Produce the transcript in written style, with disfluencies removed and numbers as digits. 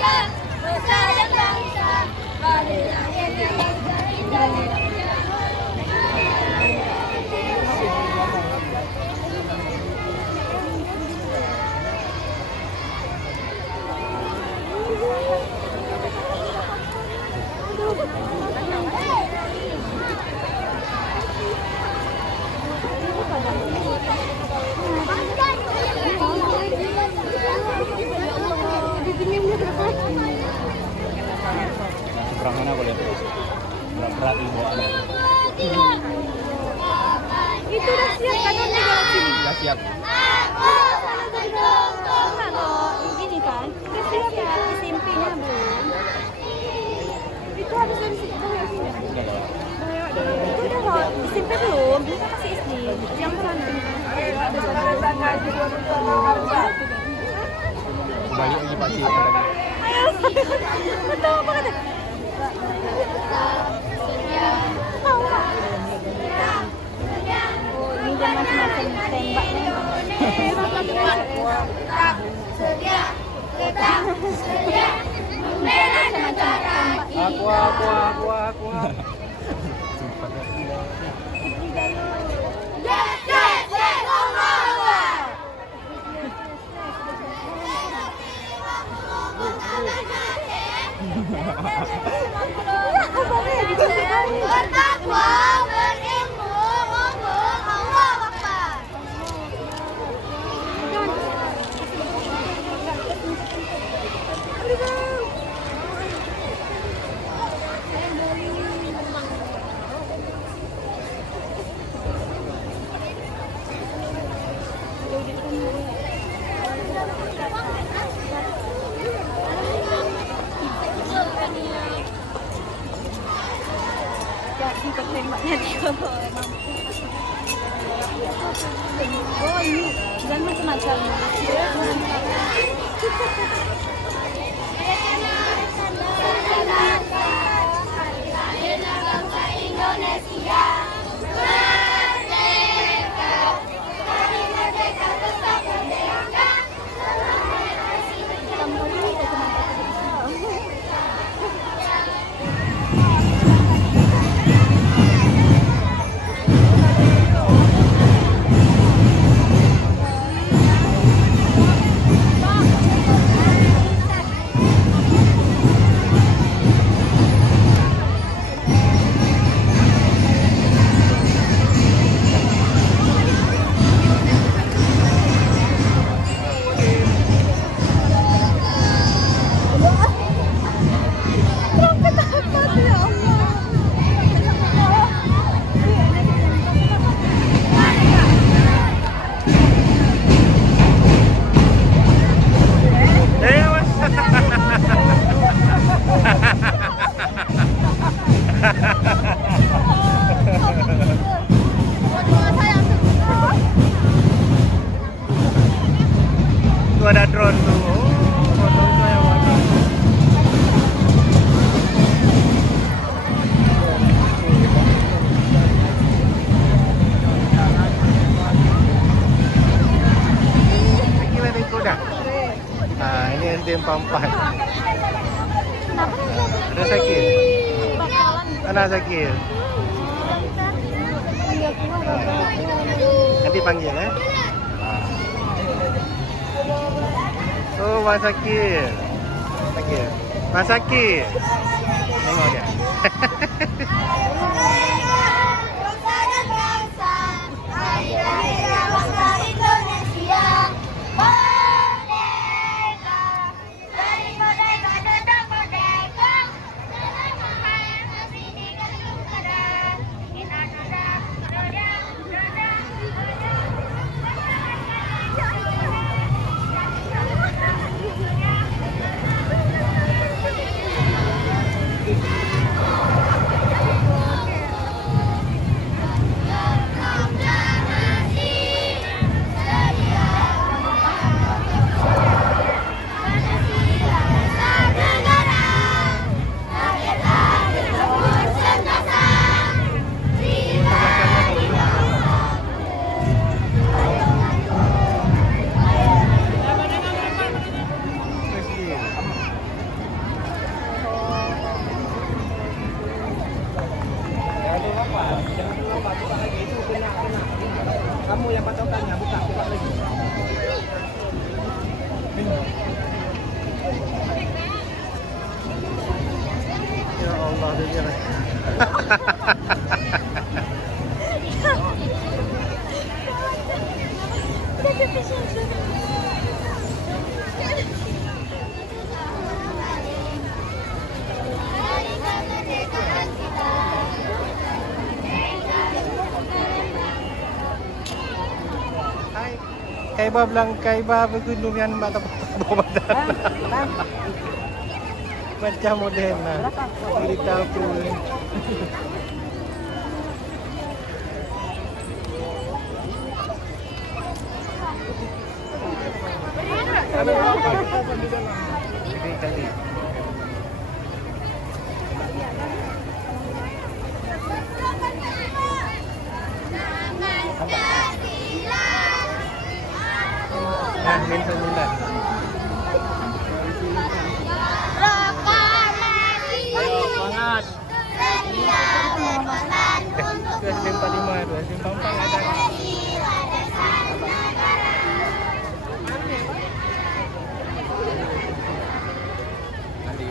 Bhinneka Nusa dan Bangsa. Marilah kita bangsa Indonesia. Seberang mana boleh? Berat ibu. Itu udah siap kan untuk jalan sini? Sudah siap. Kalau ini kan, udah siap ya SMP-nya belum? Itu harus dari sini. Sudah dah. Itu udah loh, SMP belum? Ini kan masih SD. Yang mana? Balik lagi Pak Cik. Ayo, betul apa kata? Oh, ini dia macam-macam tembaknya. Aku. Bertakwa, berilmu, ngomong Allah Akbar. Jadi tembaknya dia emang. Oh ini dan macam-macam. Indonesia merdeka, kami merdeka tetap merdeka. Tuh ada drone tuh. Oh, foto saya mana? Gila nih kuda. Nah, ini ente empat. Ada sakit. Ada sakit. Nanti panggil ya. Oh, Mas Sakir. Mas Sakir. Tengok dia. Nusa dan bangsa, hari lahirnya bangsa Indonesia. Merdeka, dari merdeka tetap merdeka. Selama hayat Bhinneka Tunggal Ika Nusa, dia. Hai, kaiba bilang kaiba bergunung yang mata bawah badan. Macam model lah. Cerita aku. Gede kali. Nah, min 9. Semangat. SD 45, SD 44 ada. Nanti.